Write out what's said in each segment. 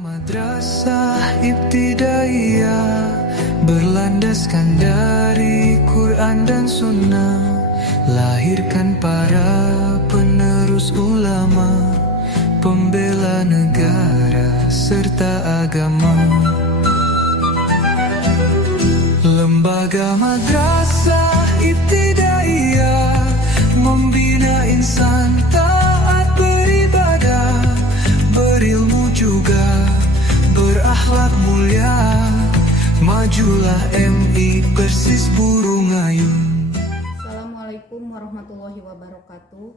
Madrasah Ibtidaiyah berlandaskan dari Quran dan Sunnah, lahirkan para penerus ulama, pembela negara serta agama. Lembaga Madrasah Ibtidaiyah membina insan taat beribadah, berilmu juga berakhlak mulia. Majulah MI Persis Burungayun. Assalamualaikum warahmatullahi wabarakatuh.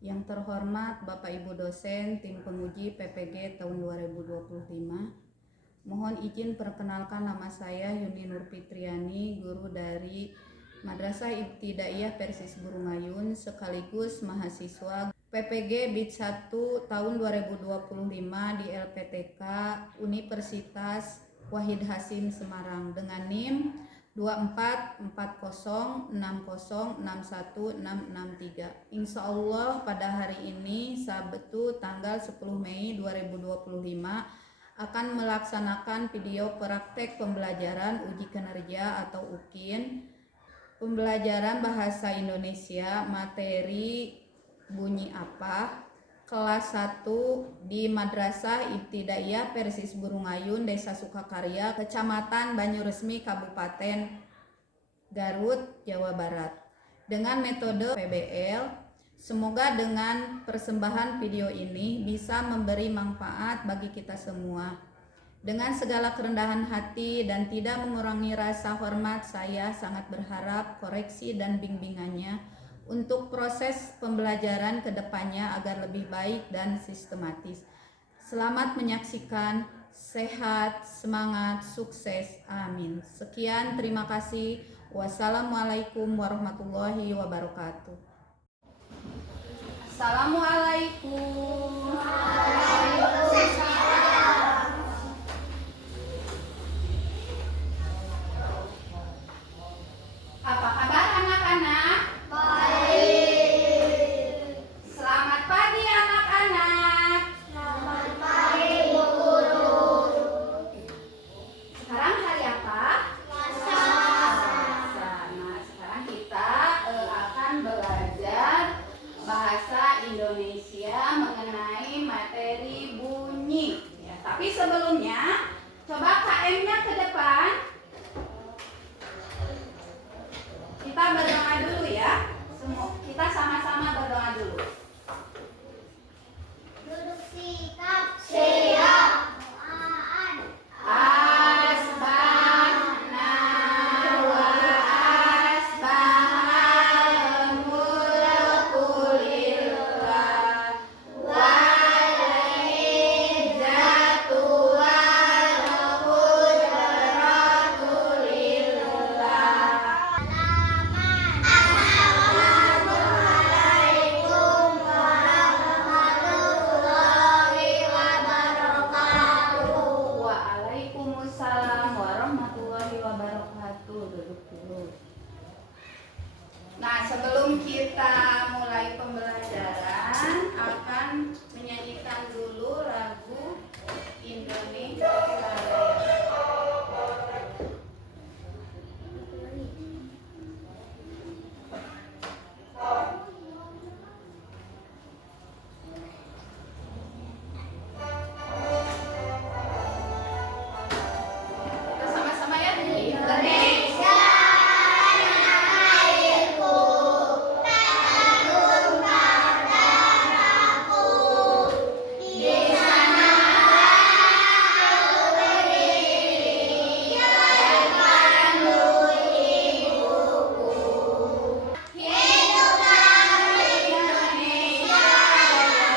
Yang terhormat Bapak Ibu dosen tim penguji PPG tahun 2025. Mohon izin perkenalkan, nama saya Yuni Nur Fitriani, guru dari Madrasah Ibtidaiyah Persis Burungayun sekaligus mahasiswa PPG BID 1 tahun 2025 di LPTK Universitas Wahid Hasim Semarang dengan NIM 244060616163. Insya Allah pada hari ini Sabtu tanggal 10 Mei 2025 akan melaksanakan video praktek pembelajaran uji kinerja atau UKIN, pembelajaran bahasa Indonesia materi bunyi apa, kelas 1 di Madrasah Ibtidaiyah Persis Burungayun, Desa Sukakarya, Kecamatan Banyuresmi, Kabupaten Garut, Jawa Barat, dengan metode PBL. Semoga dengan persembahan video ini bisa memberi manfaat bagi kita semua. Dengan segala kerendahan hati dan tidak mengurangi rasa hormat, saya sangat berharap koreksi dan bimbingannya untuk proses pembelajaran ke depannya agar lebih baik dan sistematis. Selamat menyaksikan, sehat, semangat, sukses, amin. Sekian, terima kasih. Wassalamualaikum warahmatullahi wabarakatuh. Assalamualaikum. Apa kabar anak-anak? Baik. Selamat pagi anak-anak. Selamat pagi Bu Guru. Sekarang hari apa? Selasa. Nah, sekarang kita akan belajar bahasa Indonesia mengenai materi bunyi. Ya, tapi sebelumnya coba KM-nya ke depan. Kita berdoa dulu ya. Kita sama-sama berdoa dulu. Duduk sikap. Siap. Doaan. Asbahna wa asbahal mulku lillah wal izzatu wal qudratu lillah. Assalamualaikum warahmatullahi wabarakatuh. Waalaikumsalam warahmatullahi wabarakatuh. Duduk dulu. Nah, sebelum kita mulai pembelajaran akan menyanyikan dulu lagu Indonesia Raya. Kita sama-sama ya. Indonesia airku, tanah darahku, di sana aku berdiri, memandu ibuku. Hiduplah Indonesia Raya.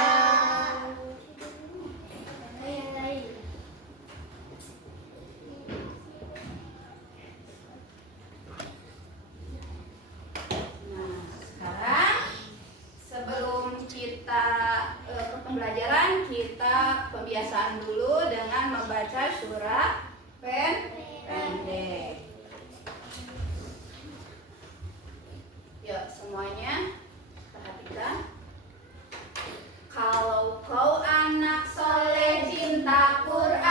Nah, sekarang sebelum kita ke pembelajaran, kita pembiasaan dulu dengan membaca surah pendek. Yuk semuanya perhatikan. Kalau kau anak soleh cinta Quran,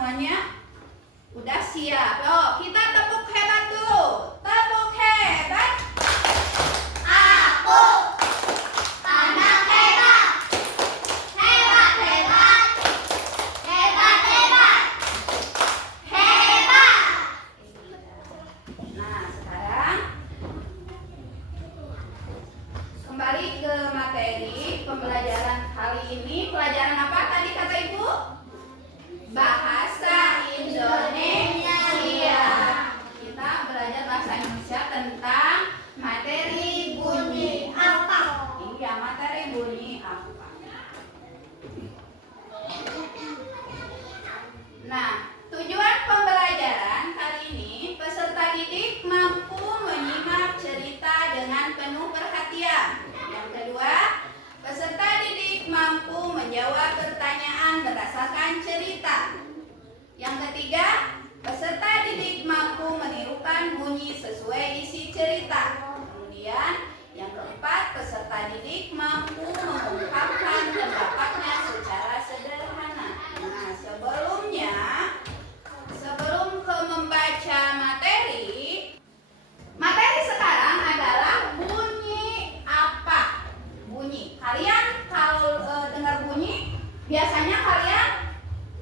semuanya? Udah siap. Yuk, kita tepuk hebat dulu. Tepuk hebat. Aku anak hebat. Hebat, hebat. Hebat, hebat. Hebat. Nah, sekarang kembali ke materi pembelajaran kali ini. Pelajaran apa tadi kata Ibu? Bahasa Indonesia. Kita belajar bahasa Indonesia tentang materi bunyi apa? Iya, materi bunyi apa? Nah, tujuan pembelajaran kali ini peserta didik mampu menyimak cerita dengan penuh perhatian. Yang kedua, peserta didik mampu menjawab pertanyaan berdasarkan cerita. Yang ketiga, peserta didik mampu menirukan bunyi sesuai isi cerita. Kemudian, yang keempat, peserta didik mampu mengungkapkan pendapatnya secara sederhana. Nah, sebelum ke membaca materi sekarang adalah bunyi apa? Bunyi. Kalian kalau dengar bunyi, biasanya kalian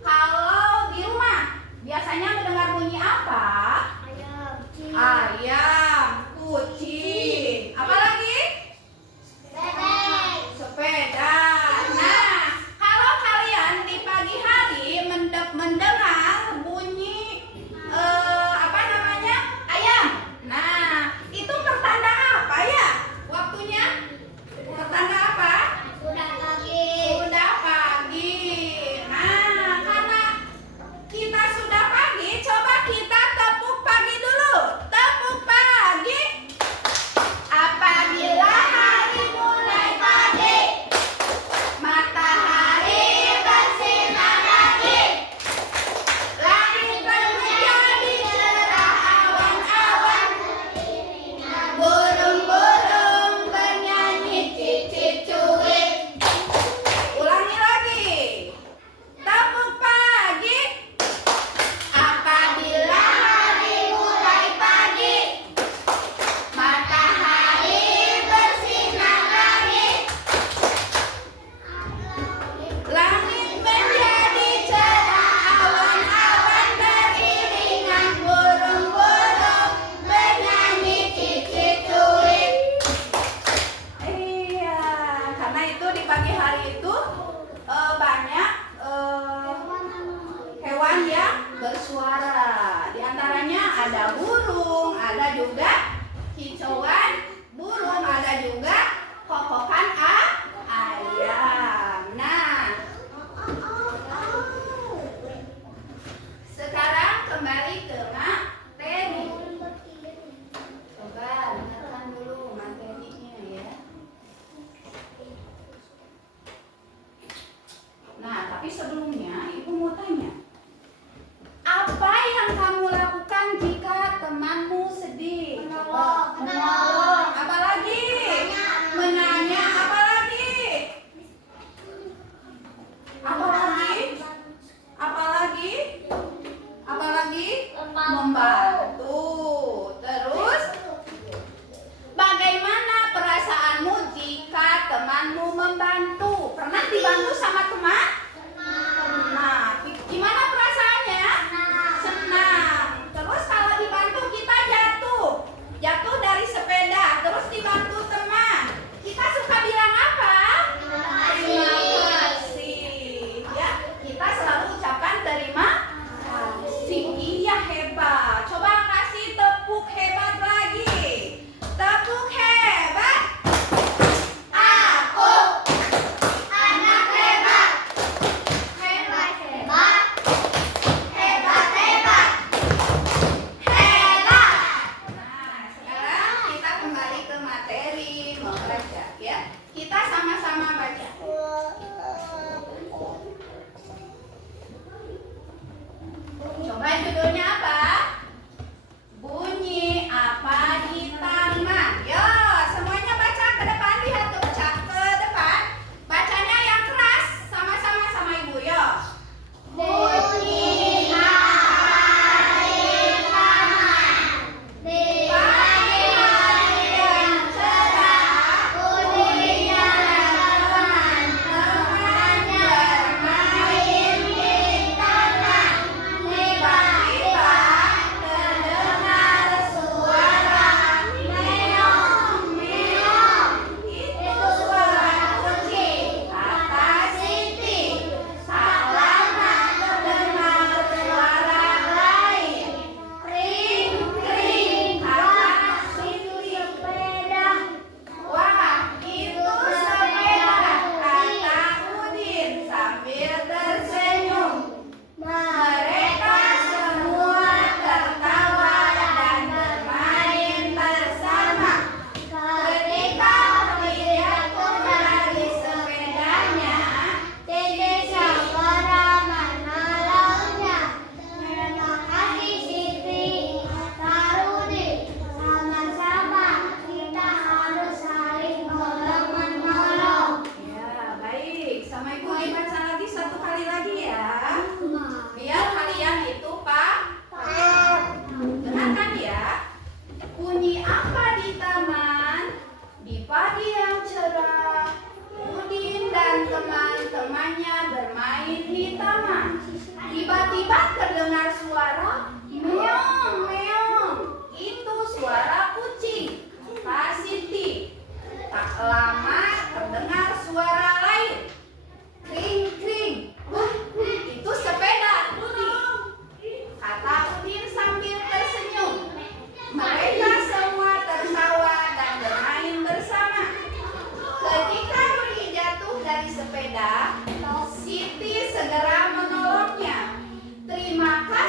kalau di rumah biasanya mendengar bunyi apa? Ayam, kucing, apa lagi? Sepeda. Nah, kalau kalian di pagi hari mendengar bunyi apa namanya? Ayam. Nah, itu pertanda apa ya? Waktunya? Pertanda apa? Sudah pagi. Sudah pagi. Nah, karena kita sudah pagi, coba kita tepuk pagi dulu. Tepuk pagi. Apabila hari mulai pagi, matahari bersinar lagi, langit menjadi cerah awan-awan, burung-burung bernyanyi cicit-cuit. Ulangi lagi. Tepuk pagi. Apabila hari mulai pagi, matahari bersinar lagi, langit menjadi cerah awan-awan, beriringan burung-burung bernyanyi cicit-cuit. Iya, karena itu di pagi hari itu banyak hewan yang bersuara. Di antaranya ada burung, ada juga kicauan burung, ada juga kokokan ayam. Nah, sekarang kembali ke materi. Coba dengarkan dulu materinya ya. Nah, tapi sebelumnya Ibu mau tanya, apa yang kamu lakukan jika temanmu sedih? Menolong. Apa lagi? Menanya. Apa lagi? Apa lagi? Apa lagi? Apa lagi? Membantu. Terus, bagaimana perasaanmu jika temanmu membantu? Pernah dibantu sama teman? Nah, gimana perasaannya? Senang. Terus kalau dibantu kita jatuh dari sepeda, terus dibantu teman, kita suka bilang apa? Terima kasih. Ya, kita selalu ucapkan terima kasih. Iya, hebat. Coba kasih tepuk hebat lagi. Tepuk hebat. Aku anak hebat. Hebat, hebat. Hebat, hebat. Hebat. Nah, sekarang kita kembali ke materi membaca ya. Kita sama-sama baca. Coba judulnya apa? Bunyi apa di taman? Yo, semuanya baca ke depan, lihat ke depan. Bacanya yang keras sama-sama sama Ibu, yo. Bunyi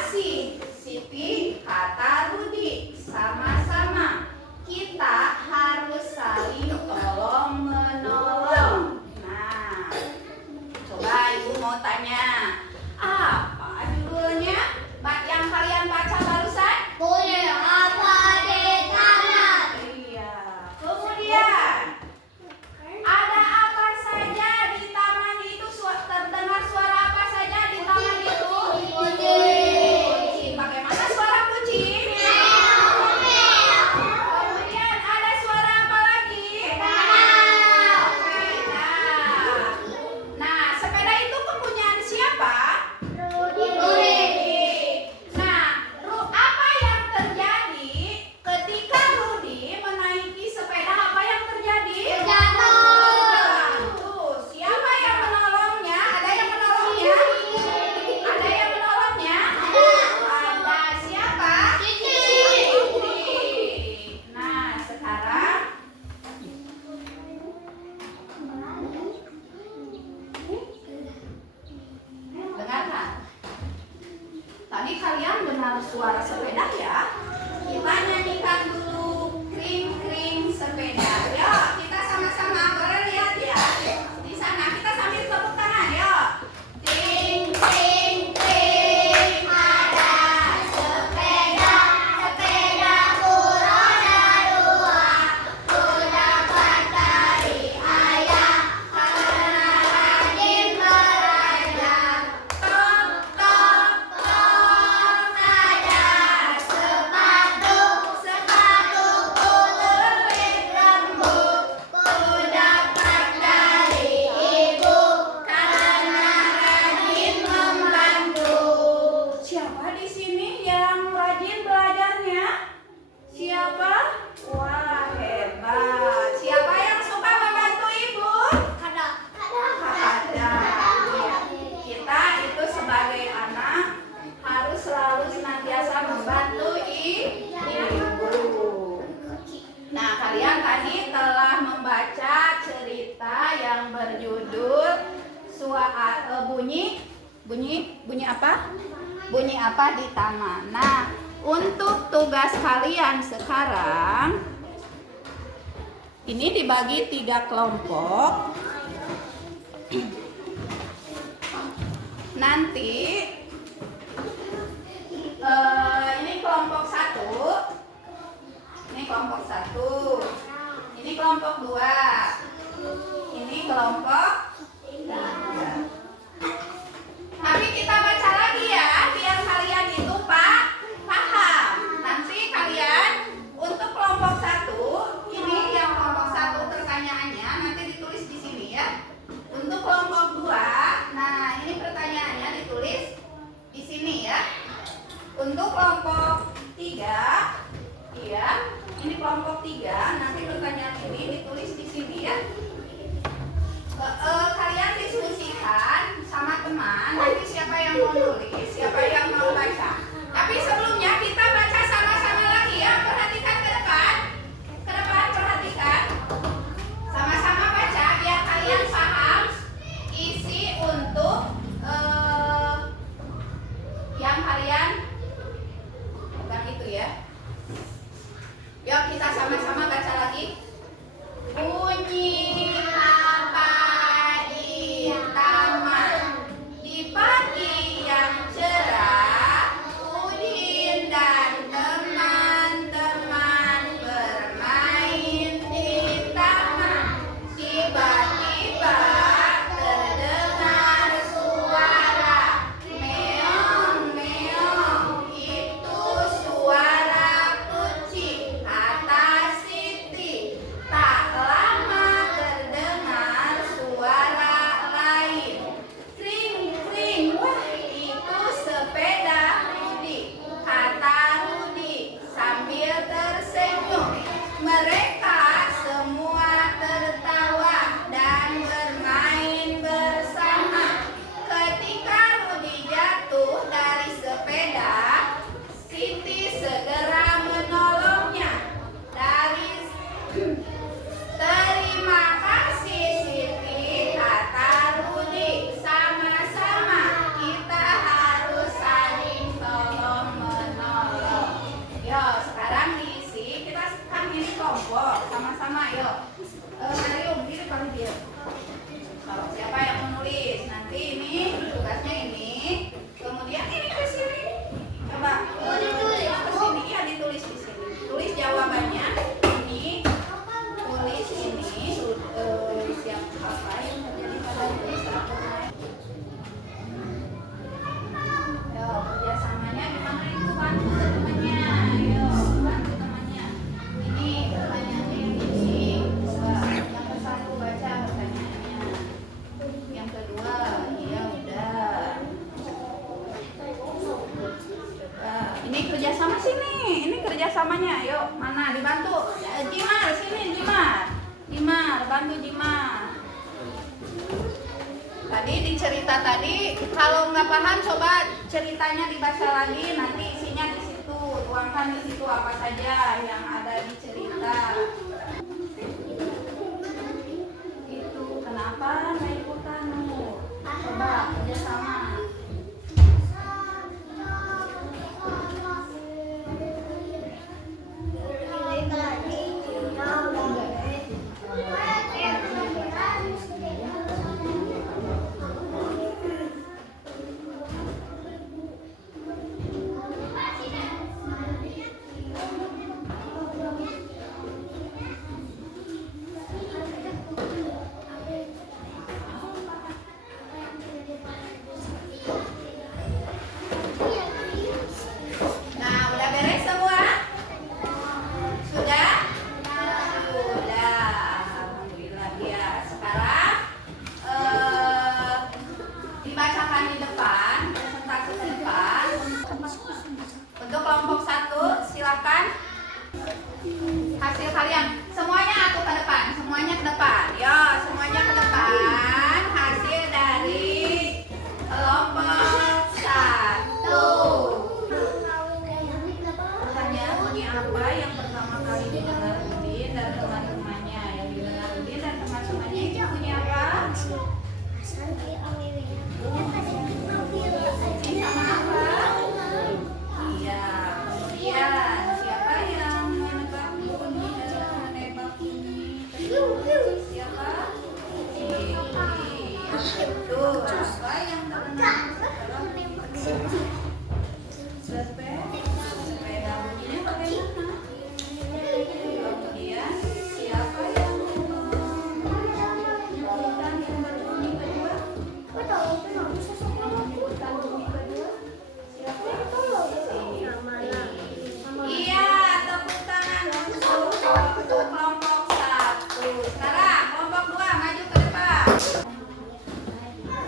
Masih Siti kata Rudi, sama-sama kita harus saling tolong menolong. Nah, coba ibu mau tanya, apa judulnya yang kalian baca barusan? Boleh apa di taman? Iya. Kemudian ada apa saja di taman itu? Terdengar suara apa saja di taman itu? Kucing. Bagaimana suara kucing? Kemudian ada suara apa lagi? Sepeda. Nah, sepeda itu kepunyaan siapa? Nah, apa yang terjadi ketika Rudi menaiki sepeda? Apa yang terjadi? Tuh, siapa yang menolongnya? Ada yang menolongnya? Ada yang menolongnya? Ada siapa? Siti. Nah, sekarang dengarkan. Tadi kalian dengar suara sepeda ya? Kita nyanyikan dulu kring kring sepeda. Yuk, kita sama-sama boleh lihat ya. Di sana kita sambil tepuk tangan yuk. Kring kring kring Ada sepeda, sepedaku roda dua. Ku dapat dari ayah karena rajin belajar. top top top. Ada sepatu, sepatuku lebih lembut. Ku dapat dari ibu karena rajin membantu. Siapa di sini yang rajin belajarnya? Siapa? Wah, hebat. Siapa yang suka membantu ibu? Ada. Ada. Kita itu sebagai anak harus selalu senantiasa membantu ibu. Nah, kalian tadi telah membaca cerita yang berjudul bunyi apa? Bunyi apa di taman. Nah, untuk tugas kalian sekarang ini dibagi 3 kelompok. Nanti ini kelompok 1. Ini kelompok 1. Ini kelompok 2. Ini kelompok 3. Tapi kita baca lagi ya, biar kalian itu paham. Nanti kalian untuk kelompok 1, ini yang kelompok 1 pertanyaannya nanti ditulis di sini ya. Untuk kelompok 2, nah ini pertanyaannya ditulis di sini ya. Untuk kelompok 3, iya, ini kelompok 3, nanti pertanyaan ini ditulis di sini ya. Kalian diskusikan sama teman, nanti siapa yang mau nulis, siapa yang mau baca. Tapi sebelumnya kita baca sama-sama lagi ya. Perhatikan ke depan. Ke depan perhatikan. Sama-sama baca biar kalian paham isi untuk yang kalian pegang itu ya. Yuk kita sama-sama baca lagi. Bunyi apa di taman di pagi yang cerah? kerjasamanya? Yuk, mana dibantu? Jimar, sini Jimar. Jimar, bantu Jimar. Tadi dicerita tadi, kalau nggak paham coba ceritanya dibaca lagi, nanti isinya di situ, tuangkan di situ apa saja yang ada di cerita. Itu kenapa nggak ikutan Nur? Coba kerjasama. Nah, udah beres semua? Sudah? Sudah. Alhamdulillah ya. Sekarang dibacakan di depan, presentasi di depan. Untuk kelompok 1, silakan hasil kalian. Semuanya atuh ke depan, semuanya ke depan. Yo, semuanya ke depan. Hasil dari kelompok 1. Pertanyaan bunyi apa yang pertama kali didengar Udin dan teman-temannya? Yang didengar Udin dan teman-temannya itu bunyi apa? Sama apa? Iya. Kemudian siapa yang menebak bunyi dan menebak bunyi? Siapa? Betul. Apa yang terdengar setelah sepeda bunyinya bagaimana? Kemudian siapa yang menyebutkan yang berbunyi kedua? Menyebutkan bunyi kedua? Siapa? Iya, tepuk tangan untuk kelompok 1. Sekarang kelompok 2 maju ke depan.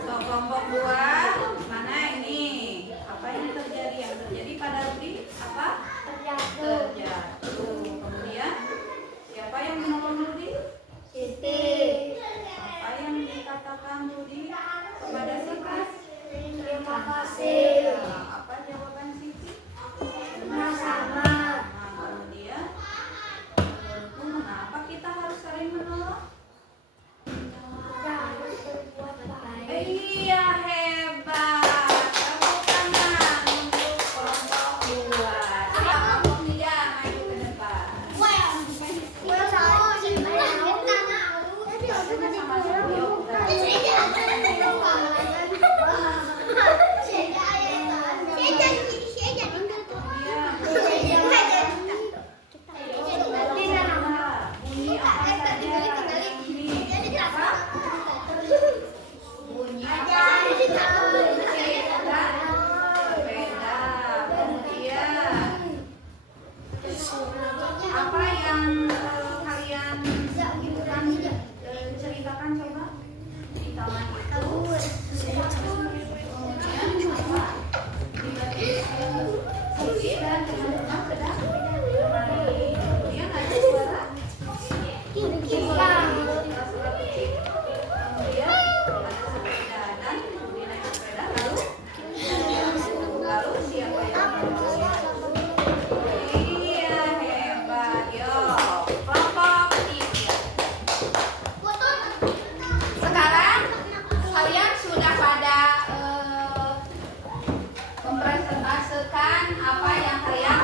So, kelompok 2 mana ini? Apa yang terjadi? Yang terjadi pada Rudi apa? Terjatuh. Kemudian siapa yang menolong Rudi? Apa yang dikatakan Rudi kepada Siti? Terima kasih. Apa jawaban Siti? Sama-sama. Nah, kemudian kenapa kita harus saling menolong? Iya, hebat. Tepuk tangan untuk kelompok 2. Kelompok 3 maju ke depan. Bunyi apa saja ini? Apa? Bunyi apa? Sepeda. Kemudian apa yang kalian ceritakan coba di taman itu? Kemudian apa? Siti dan teman-teman sedang bermain. Kemudian ada suara kemudian ada sepeda dan kemudian naik sepeda lalu siapa yang menolong? Iya, hebat. Yo, kelompok 3. Sekarang kalian sudah pada mempresentasikan apa yang kalian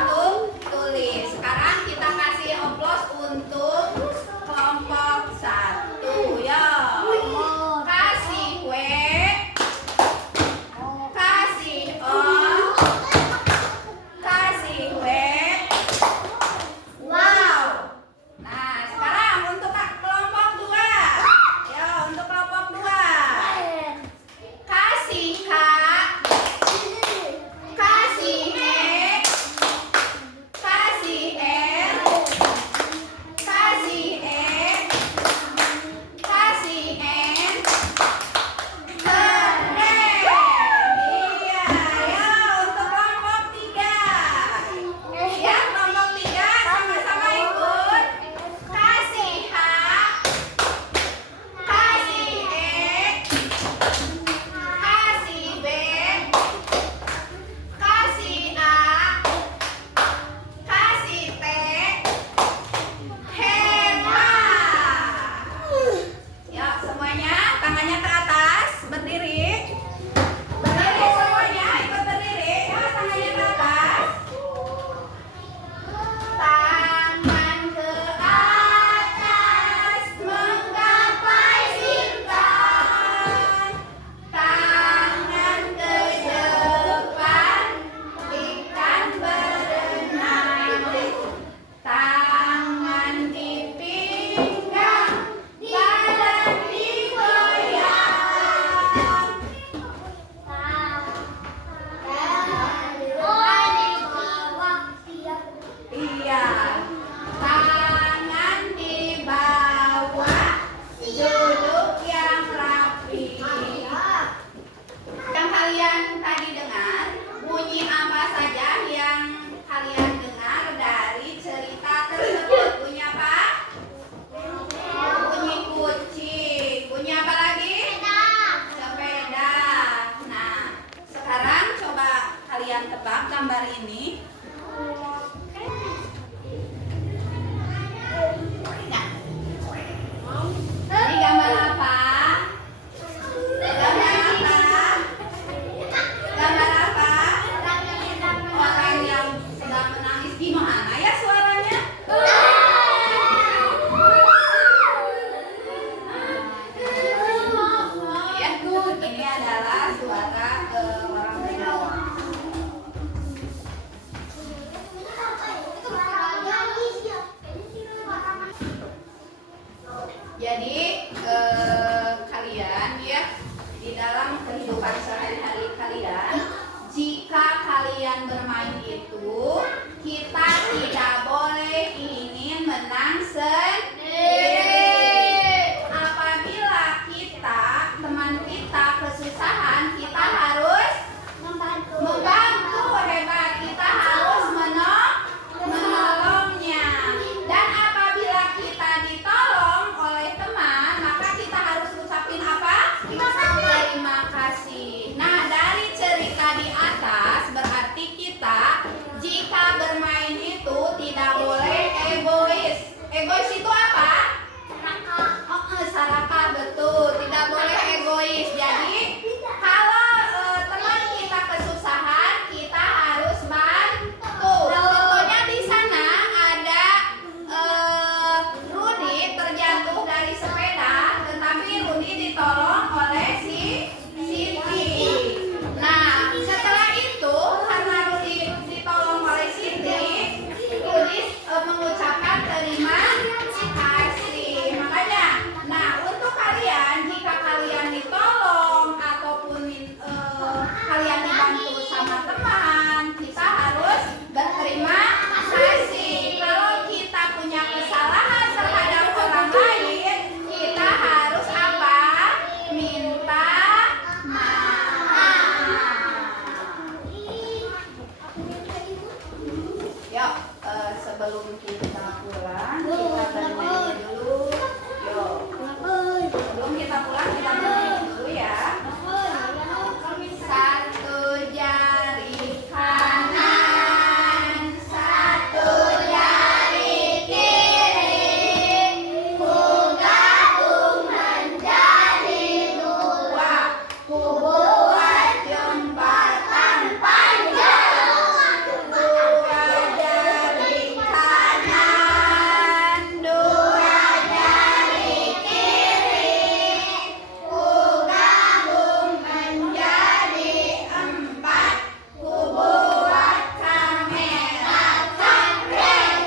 ini? Nah, ini gambar apa? Gambar apa? Gambar apa? Orang yang sedang menangis. Gimana ya suaranya? Ya, ini adalah suara orang menangis. Jadi kalian ya, di dalam kehidupan sehari-hari kalian, jika kalian bermain itu, kita tidak boleh ingin menang sendiri. Apabila teman kita kesusahan, kita harus membantu. Hebat, kita harus menolongnya. Dan apabila kita ditolong oleh teman, maka kita harus ucapin apa? Terima kasih. Nah, dari cerita di atas berarti kita jika bermain itu tidak boleh egois. Egois itu apa? Serakah, betul. Tidak boleh egois. Jadi kalau teman kita kesusahan, kita harus bantu. Contohnya di sana ada Rudi terjatuh dari sepeda, tetapi Rudi ditolong oleh si Siti. Nah, setelah itu karena Rudi ditolong oleh Siti, Rudi mengucapkan terima kasih. Makanya, nah untuk kalian jika kalian ditolong ataupun kalian dibantu sama teman, kita harus berterima kasih. Kalau kita punya kesalahan terhadap orang lain, kita harus apa? Minta maaf. Yuk, sebelum kita pulang, kita bernyanyi dulu. Yuk, sebelum kita pulang, kita bernyanyi dulu ya. Satu jari kanan, satu jari kiri, ku gabung menjadi dua, ku buat jembatan panjang. Dua jari kanan, dua jari kiri, ku gabung menjadi empat, ku buat kamera jangkrik.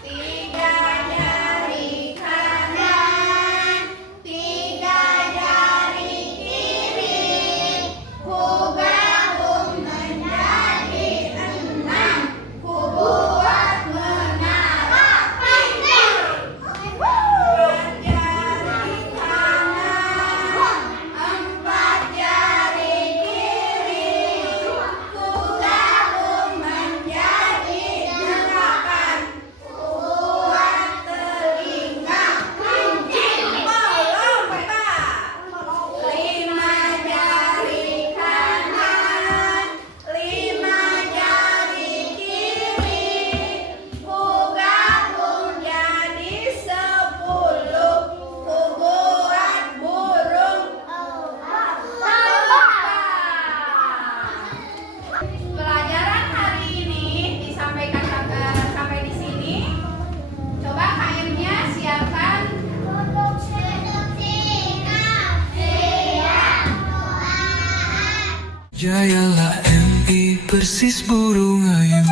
Tiga jari kanan, tiga jari kiri, ku gabung menjadi enam, ku buat menara pintar. Empat jari kanan, empat jari kiri, ku gabung menjadi delapan, ku buat telinga kelinci. Bolong Pak. Lima jari kanan, lima jari kiri, ku gabung jadi 10, ku buat burung terbang. Pelajaran hari ini disampaikan sampai di sini. Coba KM-nya siapkan. Jayalah MI, persis burung ayu.